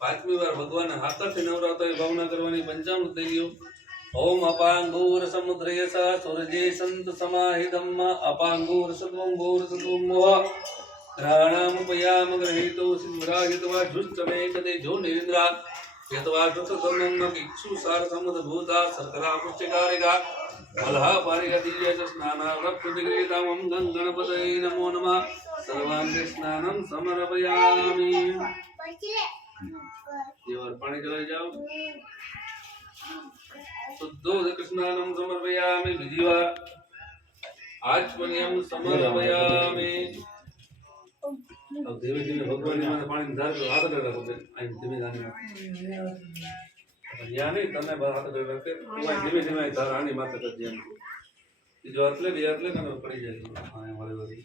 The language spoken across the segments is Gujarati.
પાંચમી વાર ભગવાન હાથથી નવરાત્રિ ભાવના કરવાની પંચામૃત થઈ ગયું. ओम अपांगूर समुद्रयसा सुरजे संत समाहितम अपांगूर सत्वंगूर सत्वंगोह घ्राणामुपयाम ग्रहीतो सिंहराहितवा जुष्टमे कदे जो निरिंद्रा यतवा जुष्टतमम इक्षु सार समुद्र भूता सर्करा पुष्टिकारिका मलहा पारिका दिव्य स्नाना रक्तदिग्रेतामं गणपतये नमो नमः सर्वांगे स्नानं समर्पयामि। ये बार पानी चलाई जाओ। शुद्धोद कृष्णानं समर्पयामि विधिवा आचमनीयं समर्पयामि। अब धीमे धीमे भगवान ने माने पानी धार हाथ कर रखो आई धीमे धार या नहीं तने हाथ कर रखे धीमे धीमे धार आनी माथे कर दिया जो अतले कने पड़ी जाए। हां वाले वाली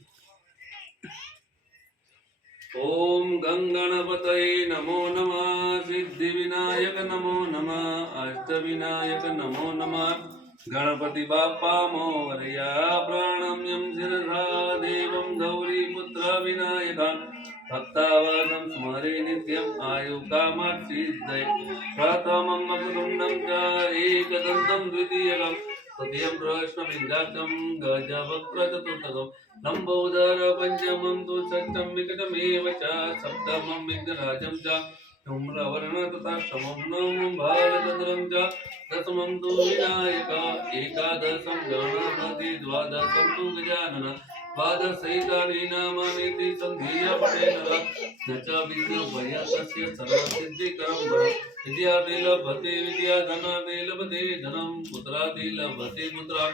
ओम गंगणपतये नमो नमः सिद्धिविनायक नमो नमः अष्टविनायक नमो नमः गणपति बाप्पा मोरया प्रणम्यं शिरसा देवं गौरीपुत्र विनायक भक्तावासं स्मरे नित्यम् आयुकामाक्षिसिद्धये प्रथमं वक्रतुण्डं च एकदन्तं द्वितीयकं तृतीयं प्रश्नविन्दाकं गजवक्त्रचतुर्थकं लम्बोदर पंचमं तु षष्ठं विकटमेव च सप्तमं विघ्नराजं च धूम्रवर्ण तथा षमं नवमं बालचन्द्रं च दशमं तु विनायक एकादशं गणपति द्वादशं तु गजानन द्वादशैतानि नामानि सन्धिया पठे नर न च विघ्नभयस्य सर्वसिद्धिकरं वरं विद्यादि लभते विद्या धनादि लभते धनं पुत्रादि लभते पुत्रा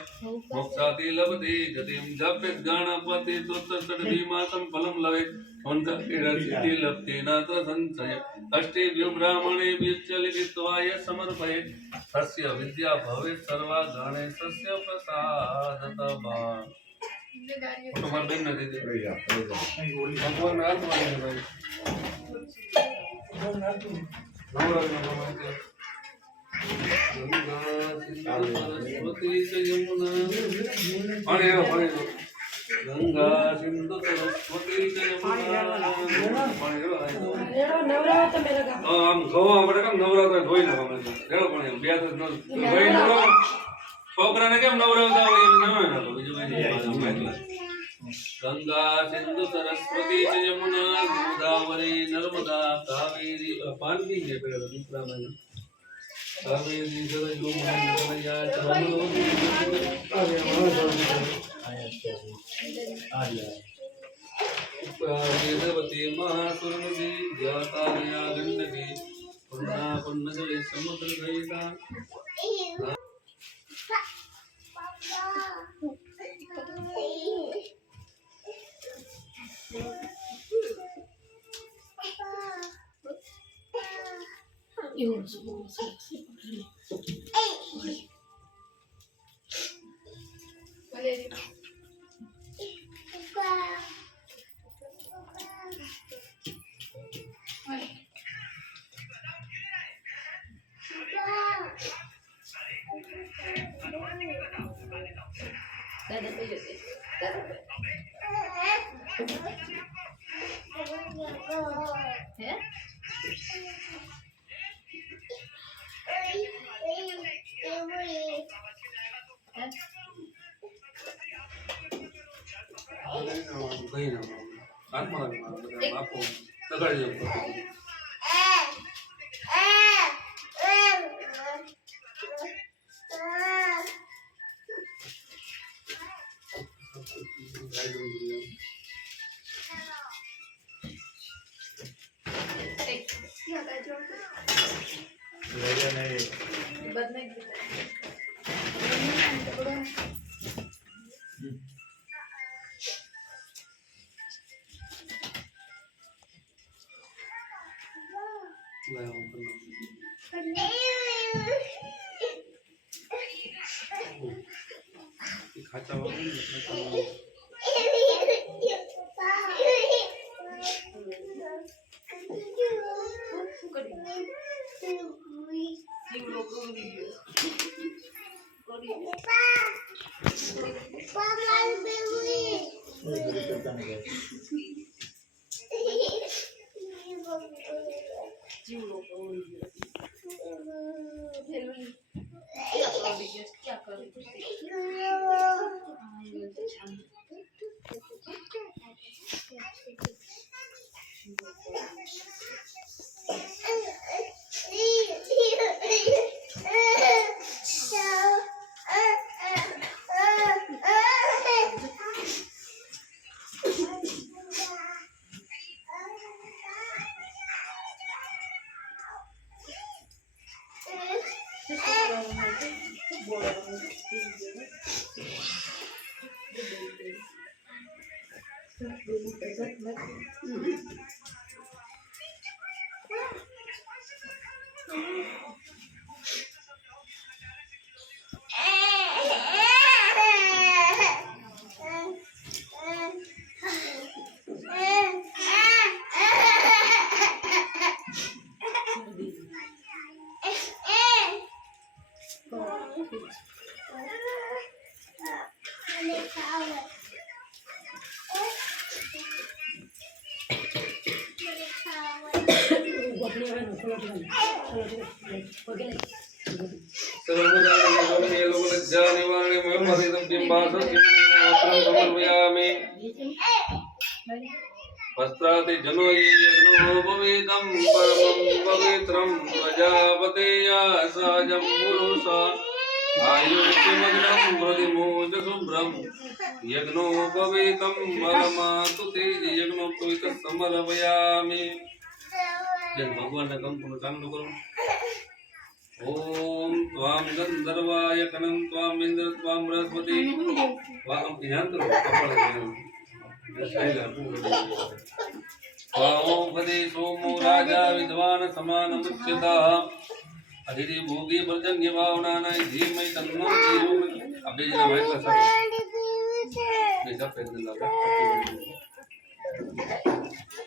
मोक्षादि लभते गतिं जपेत् गणपति स्तोत्रषड्विमासं फलं लभेत् सिद्धि लभते नाथ संशय अष्टेभ्यो ब्राह्मणेभ्यश्च लिखित्वाय समर्पयेत् तस्य विद्या भवेत् सर्वा गणेशस्य प्रसादतः। तुम्हारे दिन न दे दे भगवान नाथ वाले भाई गंगा सिंधु सरस्वती च यमुना हम गवा આપણે કેમ નવરાત્રા ધોઈ નાખવા રેડો પણ બે તો ધોઈ નાખો છોકરાને કેમ નવરાત્રા હોય એમ ન નાખો બીજું કઈ गंगा सिंधु सरस्वती च यमुना गोदावरी नर्मदा कावेरी पान भी है पेड़ दूसरा महीना कावेरी सरयू नर्मदा चरमोदी वेदवती महासुरमती ज्ञातारया गंडकी पुन्ना पुन्नजले समुद्र गईता वस्त्राति जनोयि यज्ञो भवेदं परमं पवित्रं प्रजापतेया सहजं पुरुषा आयुष्यमग्नं प्रतिमोच शुभ्रं यज्ञोपवीतं परमातु तेज यज्ञोपवीतं समर्पयामि। जय भगवान कम पुनः चालू करो। ओम त्वां गंधर्वाय कनं त्वां इंद्र त्वां बृहस्पति वाम ध्यान करो कपाल ओम पदे सोमो राजा विद्वान समान मुच्यता अधिरि भोगी पर्जन्य भावनाना धीमहि तन्नो देवो अबे जरा भाई का सब बेटा फेर दे लगा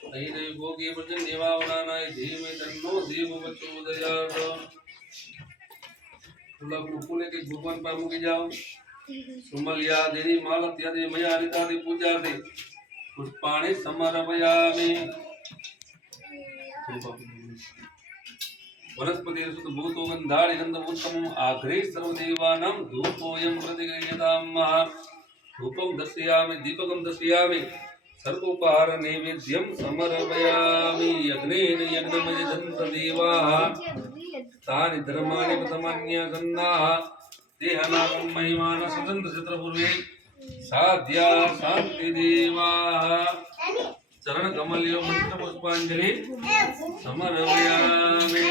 अधिरि भोगी पर्जन्य भावनाना धीमहि तन्नो देवो बच्चो दयाळ फूला फूले के भगवान पर मुके जाओ सुमलिया देवी माला इत्यादि मया हरितादि पूजा दे पुष्पाणि समर्पयामि। वनस्पति सुत भूतो गंधानि गंधम उत्तमम आघ्रे सर्वदेवानां धूपोयं प्रतिगृह्यताम् धूपं दर्शयामि दीपकं दर्शयामि सर्वोपहार नैवेद्यं समर्पयामि। यज्ञेन यज्ञमयजन्त देवाः तानि धर्माणि प्रथमान्यसन्नाः देहनागं महिमान स्वतंत्र चित्रपूर्वे साध्या शांति देवाः चरण कमल्यो मंत्र पुष्पांजलि समर्पयामि।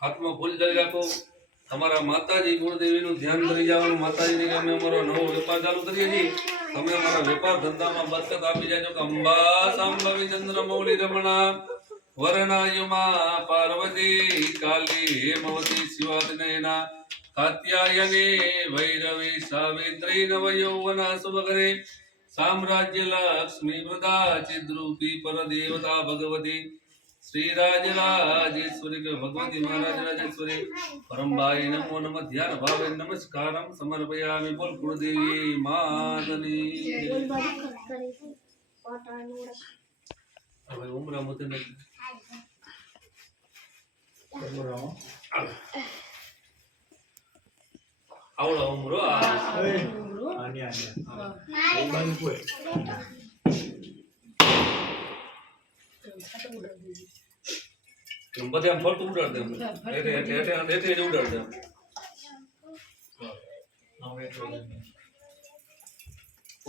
हाथમાં ફૂલ જઈ રાખો। તમારા માતાજી ગુણદેવીનું ध्यान કરી જવાનું। માતાજીને કે અમે અમારો નવો વેપાર ચાલુ કરીએ છીએ, તમે અમારા વેપાર ધંધામાં બરકત આપી જાજો। કે અંબા સાંભવી ચંદ્રમૌલી રમણા વરનાયુમા પાર્વતી કાલી હેમવતી શિવાદનયના કાત્યાયને ભૈરવી સાવિત્રી નવયૌવના શુભકરે साम्राज्य लक्ष्मी प्रदा चिद्रूपी पर देवता भगवती श्री राजराजेश्वरी भगवती महाराज राजेश्वरी परमबाई नमो नमः ध्यान भावे नमस्कारं समर्पयामि। बोल कुलदेवी मातनी હવે ઉમરા મતે નથી આવડો ઉમરો આની બંધ કોઈ બધે આમ ફરતું ઉડાડ દે એટલે જ ઉડાડ દે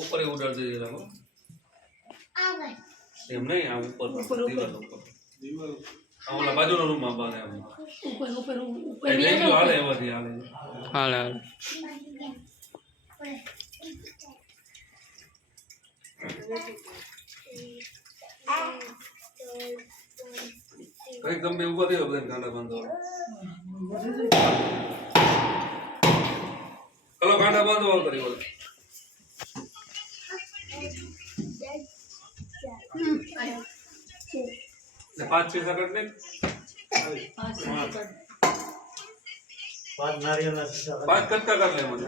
ઉપર ઉડાડ દે જરા એમ નહીં આ ઉપર દીવાલ ઉપર ઓલા બાજુનો રૂમ માં બારે આમ ઉપર ઉપર ઉપર નહીં હાલે એવાથી હાલે હાલે एकदम में ऊपर ही बदन खाना बंद हो चलो खाना बंद हो करी बोल 5-6 सेकंड में 5 नारियल 5 कटका कर ले मुझे।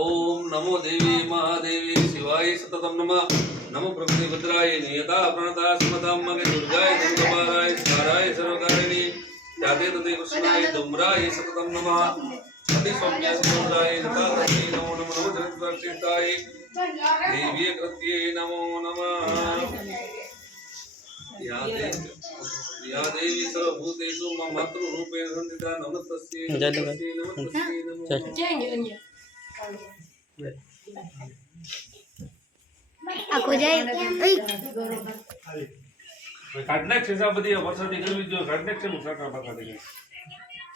ओम नमो देवी महादेवी शिवाय देवाय सततं नमः नमो प्रकृति भद्राय नियता प्रणता स्मताम्मगे दुर्गाय दुर्गमाराय साराय सर्वकारिणी त्याते तते कृष्णाय धूम्राय सततं नमः अति सौम्याय सौम्राय नता तस्मै नमो नमः नमो जगत्प्रतिष्ठाय देवी कृत्ये नमो नमः या देवी सर्वभूतेषु मम मातृरूपेण संस्थिता नमस्तस्यै नमस्तस्यै नमस्तस्यै नमो aku jahit કાઢનાક છે બધી વર્ષોથી કરવી જોઈએ કાઢનાક છે હું સરકાર બતા દે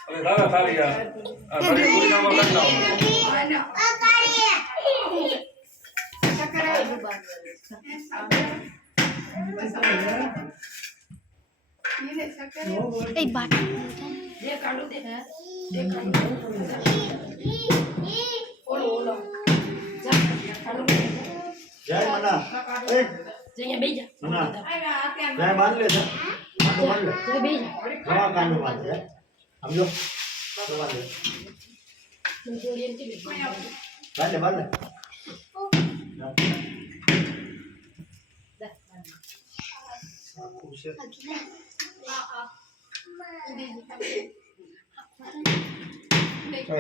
અરે દાદા તારી આ તારી કોઈ નામ લખનાઓ baat dia kalau dia kalau જય મના એ jadinya beja મના જય માન લે છે માન લે jadinya beja નવા કાંડો માન લે સમજો તો માન લે kemudian itu માન લે સાકુ છે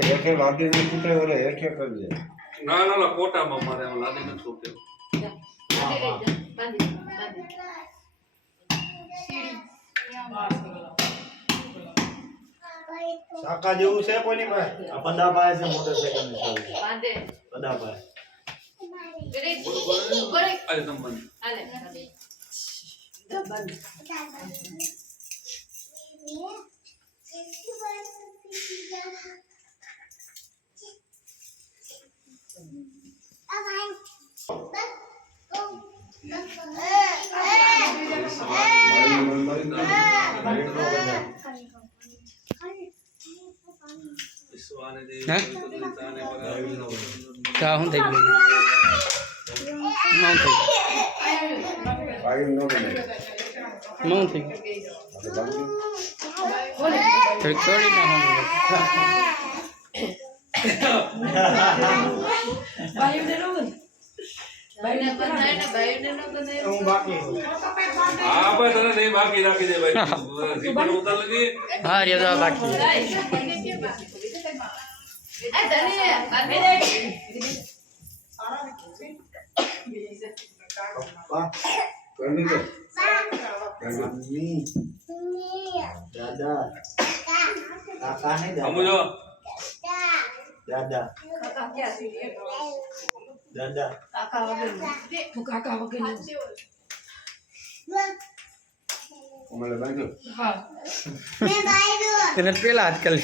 એકે વાગે ને કુટે ઓલે એકે કરજે ના ના ના કોટામાં મારે લાદી નથી છોકે સાકા જેવું છે કોઈની પાસે આ પદા પાસે છે મોટરસાઇકલ ની ચાવી પદા પાસે આ સંબંધ વિશ્વાને દેવી પવિત્રતાને પરાવીનો क्या हूँ देख लो माउंट પાઈ નો બને माउंट रिकॉर्डिंग ना हो bayu dia nonton bayu nonton હું બાકી હા ભાઈ તને નહીં બાકી રાખી દે ભાઈ જીવન ઉતાર લગી हाँ ये तो बाकी પપ્પા કોની કે મમ્મી દાદા કાકા ને સમજો દાદા દાદા kakak begini અમારે બાંધો ha तेरे पहला आजकल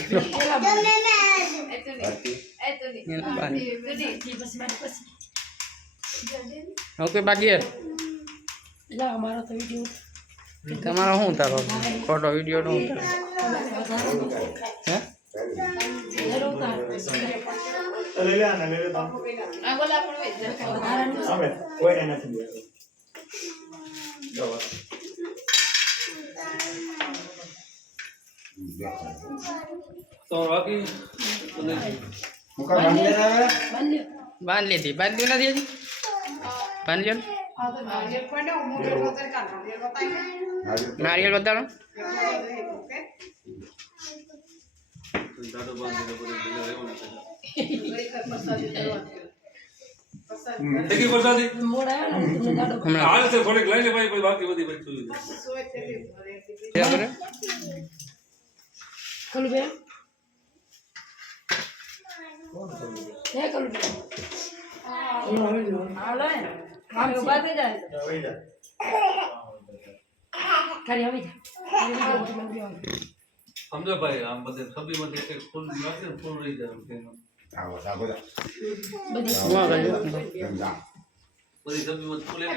ओके बाकी है lah hamaरा तो video તમારો શું તારો ફોટો વિડીયો નો હે લે લે આને લે લે તો હવે કોઈ નથી દેતો જો તો બાકી મુકા બાંધે આવે બાંધ લીધી બાંધ્યું નથી હજી બાંધ લ્યો નારિયેળ બતાડો દાદો બાંધી દે પછી પેલા રહેવો ને દેખી પ્રસાદી moda ya હમણાં હાલ છે થોડીક લઈ લે ભાઈ પછી બાકી બધી પછી સુઈ જાય क्या करे kalau be ya kalau be halo kami obat aja હવે જા kali aja સમજો ભાઈ આમ બધે સભીમાંથી એક એક ફૂલ નાખે ને ફૂલ રહી જાય તેનો આવો સાગો જા हुआ गयो જા બધી સભીમાં ફૂલ એક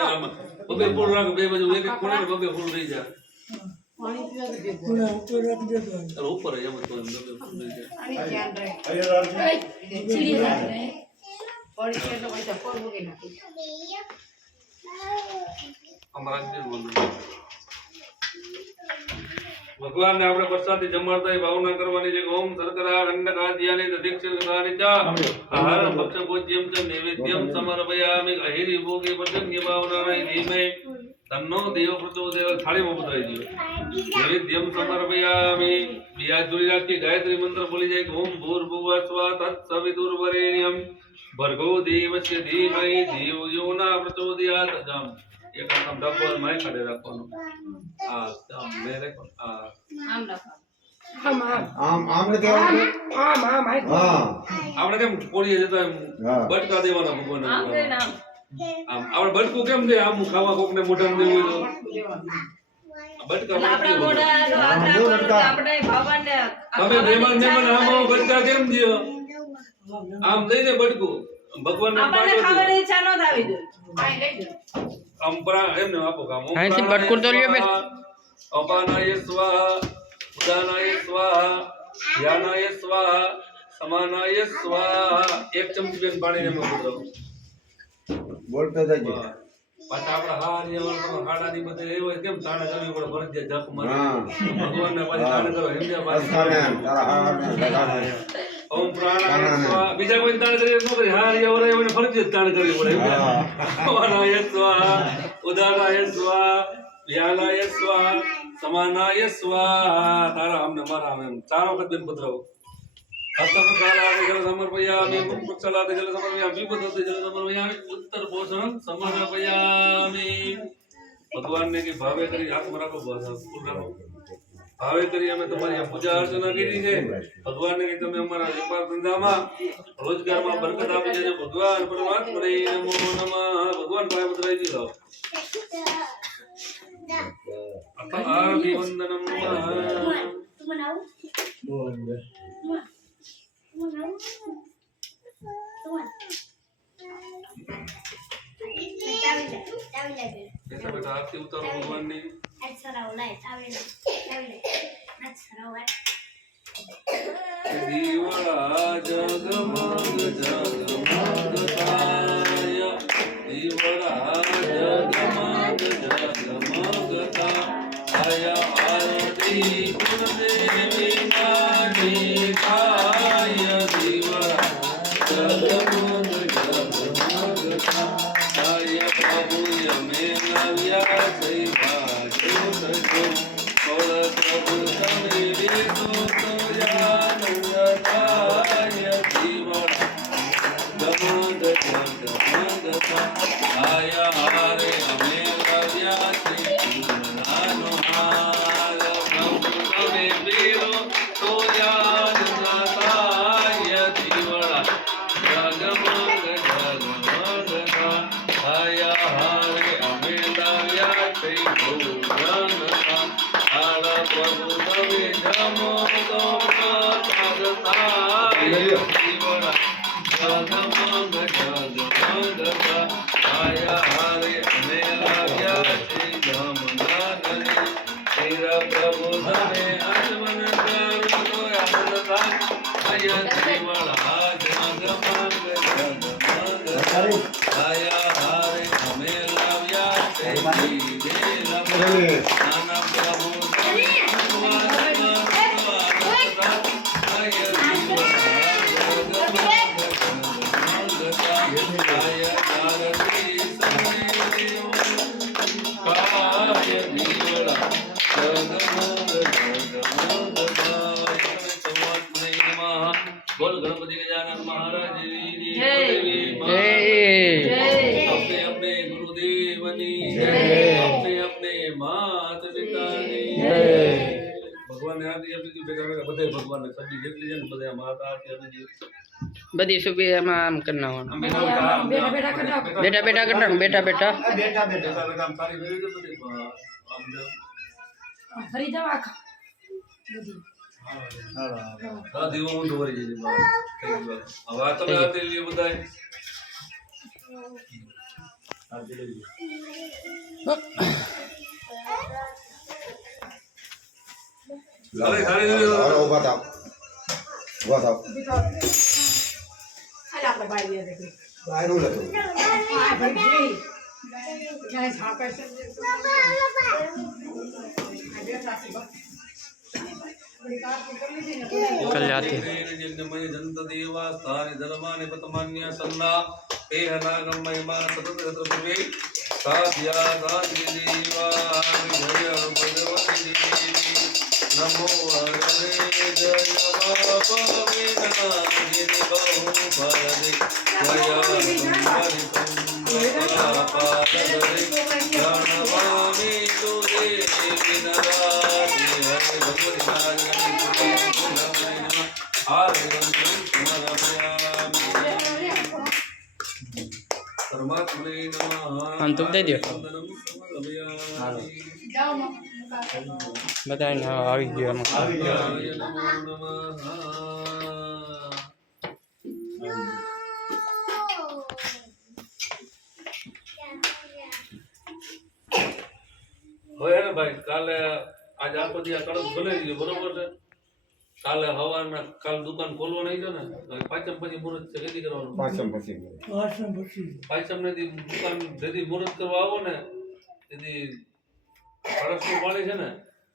આમાં બબે ફૂલ રાખો બે બાજુ એક એક ખૂણે બબે ફૂલ રહી જાય ચાલો ઉપર જ એમ તો બબે ફૂલ રહી જાય અરે રાજી ciri lagi અમારા જે બોલ ભગવાનને આપણે પ્રસાદથી જમાડતા એ ભાવના કરવાની છે કે ઓમ શર્કરા અંડકાદ્યાની દક્ષિણાની ચા આહારમ ભક્ષભોજ્યમ ચ નૈવેદ્યમ સમર્પયામિ અહિરી ભોગે પચન્ય ભાવનાય ધીમે તન્નો દેવ પ્રચોદયાત. થાળીમાં પધરાઈ ગયો. નૈવેદ્યમ સમર્પયામિ. બે હાથ જોડી રાખી ગાયત્રી મંત્ર બોલી જાય કે ઓમ ભૂર્ભુવઃ સ્વઃ તત્સવિતુર્વરેણ્યમ ભર્ગો દેવસ્ય ધીમહિ ધિયો યો ન પ્રચોદયાત. જામ એક આમ ડબ્બો માય કાઢે રાખવાનો. આ આમ મેં રાખો. આ આમ ને કેવું છે? હા આપણે કેમ પોળીએ જતા એમ હા. બટકા દેવાના ભગવાનને. આમ આપણે બટકું કેમ દે આમ ખાવા કોકને મોઢામાં દેવું હોય તો બટકા આપણા બટકી હોય. મોઢા આપણે ભગવાનને તમે મહેમાન આમ બટકા કેમ દ્યો? આમ દઈને બટકું ભગવાનને આપણને પાડો ખાવાની ઈચ્છા ન થાવી જોઈએ. આમ પરા એમને આપો કામ. ઓમ અહીંથી બટકું તો લ્યો બેન. અપાનાય સ્વાહા ઉદાનાય સ્વાહા ધ્યાનાય સ્વાહા સમાનાય સ્વાહા. એક ચમચી બેન પાણીને એમાં ઉતરાવો. બોલતો જજે. પાછા આપણા હાડાની બધે એ હોય કેમ તાણે કરવી પડે ફરજિયાત જપ મારે. હા. ભગવાનને પાછી તાણે કરો હિંમત અસ્થાને તારા હારને લગાડે. ઓમ પ્રાણાય સ્વાહા. બીજા કોઈ તાણે કરી ન કરી હારી ઓરે એને ફરજિયાત તાણે કરવી પડે. હા. સમાનાય સ્વાહા ઉદાનાય સ્વાહા ધ્યાનાય સ્વાહા સમાનાય સ્વાહા. તારા આમને મારા આમ એમ 4 વખત બેન પધરાવો. હસ્તપ્રક્ષાલાદિ જલ સમર્પયામિ મુખપ્રક્ષાલાદિ જલ સમર્પયામિ વિભૂતિ જલ સમર્પયામિ ઉત્તર પોષણમ સમર્પયામિ. ભગવાનને કે ભાવે કરી હાથમાં રાખો. બસ ફૂલ રાખો. ભાવે કરી અમે તમારી આ પૂજા અર્ચના કરી છે. ભગવાનને કે તમે અમારા વેપાર ધંધામાં રોજગારમાં બરકત આપી દેજો. ભગવાન પરમાત્મને નમો નમઃ. ભગવાન પાસે પધરાઈ દીધો. અભિવંદનમ. બેઠા બેઠા આરતી ઉતારો ભગવાનની. દીવડા જગમગ જગમગ થાય. દીવડા જગમગ જગમગ થાય. આરતી ગુણદેવી નાની થાય. દીવડા જગમગ જગમગ થાય. પ્રભુ યમે નવ્યા થઈ બાજુ થજો. ફળ પ્રભુ તમે વેદો તો આનંદ થાય. દીવડા જગમગ જગમગ થાય. હારે અમે નવ્યા થઈ પૂર્ણાનો હાર. પ્રભુ તમે વેદો તો આનંદ થાય. દીવડા જગમગ જગમગ થાય. હારે અમે નવ્યા થઈ પૂર્ણાનો હાર. પ્રભુ તમે જમો તો પ્રસાદ થાય. દીવડા જગમગ જગમગ થાય. હારે અમે લાગ્યા છે જમનાની. તેરા પ્રભુ તમે આચમન કરો તો આનંદ થાય. દીવડા જગમગ જગમગ થાય. હારે અમે લાવ્યા છે નાના પ્રભુ તમે બોલ ગણપતિ ગજાનન મહારાજ જય. अपने अपने गुरुदेवनी अपने अपने मात पितानी भगवान ने आरती આપી દીધી. બેઠા બેઠા બધે ભગવાનને સબજી જેટલી છે ને બધા માતા આરતી આપી દીધી. બધી સુવિધામાં આમ કરી નાખવાનું. આમ બેઠા બેઠા આમ બેઠા બેઠા કરતા. બેઠા બેઠા કરી નાખો. બેઠા બેઠા. બેઠા બેઠા. બેઠા બેઠા આમ સારી ફેરવી દો બધી. આમ જાઓ. ફરી જાવ આખા બધી. હા દીવો હું દોરી જઈ હવે આ તમે આરતી લઈએ બધાય. સારી સારી હવે ઊભા થાવ. ઊભા થાવ. હાલ આપણે બાઈ દે દે. બાયરું લેતો. આ ભરી ક્યાં છાપે છે. આ બેઠા છે બસ. કલ્યાણથી યજ્ઞમય જંત દેવા સ્થાનિ ધર્માનિ પતમાન્ય સન્ના તેહ નાગમ મહિમા સતત પૂર્વે સાધ્યા સાધ્ય દેવા જય ભગવતી દેવી નમો હરે જય બાપા વિના ગિરિ બહુ ભરદે જય હરિ ગણવામી તુરે વિનરાજે હરે ભગવતી પરમાત્મને નમઃ આમ તો દઈ દો વંદનમ સમર્પયામિ બધાને આવી ગયો એમાં આવી ગયા શિવાય નમો નમઃ હવે હે ને ભાઈ કાલે આજ આખો દી આ કડક બનાવી દીધો બરોબર છે કાલે હવાના કાલ દુકાન ખોલવાની છે ને પાંચમ પછી મુહૂર્ત છે કેદી કરવાનું પાંચમ ને દી દુકાન જેદી મુહૂર્ત કરવા આવો ને તેથી કળશનું પાણી છે ને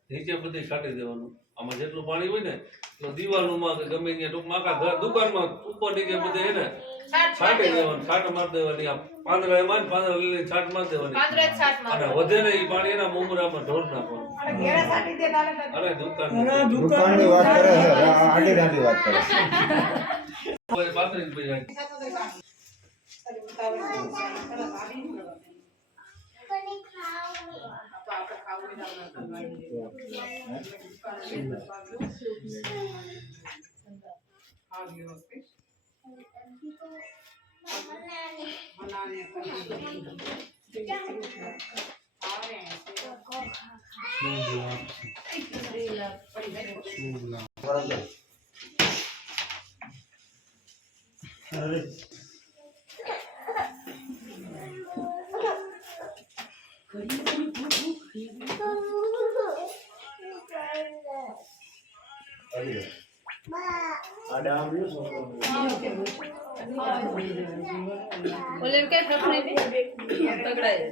નીચે બધી છાંટી દેવાનું આમાં જેટલું પાણી હોય ને તો દિવાલમાં કે ગમે ત્યાં ટૂંકમાં આખા ઘર દુકાનમાં ઉપર નીચે બધે છે ને છાંટી દેવાનું છાંટ મારી દેવાની આ પાંદડા એમાં પાંદડા લીલી છાંટ મારી દેવાની અને વધે ને એ પાણી એના મુમરામાં ઢોર નાખવાનું અરે દુકાન દુકાનની વાત કરે છે આડી રાડી વાત કરે પછી પાથરી જ પછી આ ડામ રહ્યો છોકરો ઓલે કઈ ફરક નહીં તગડાય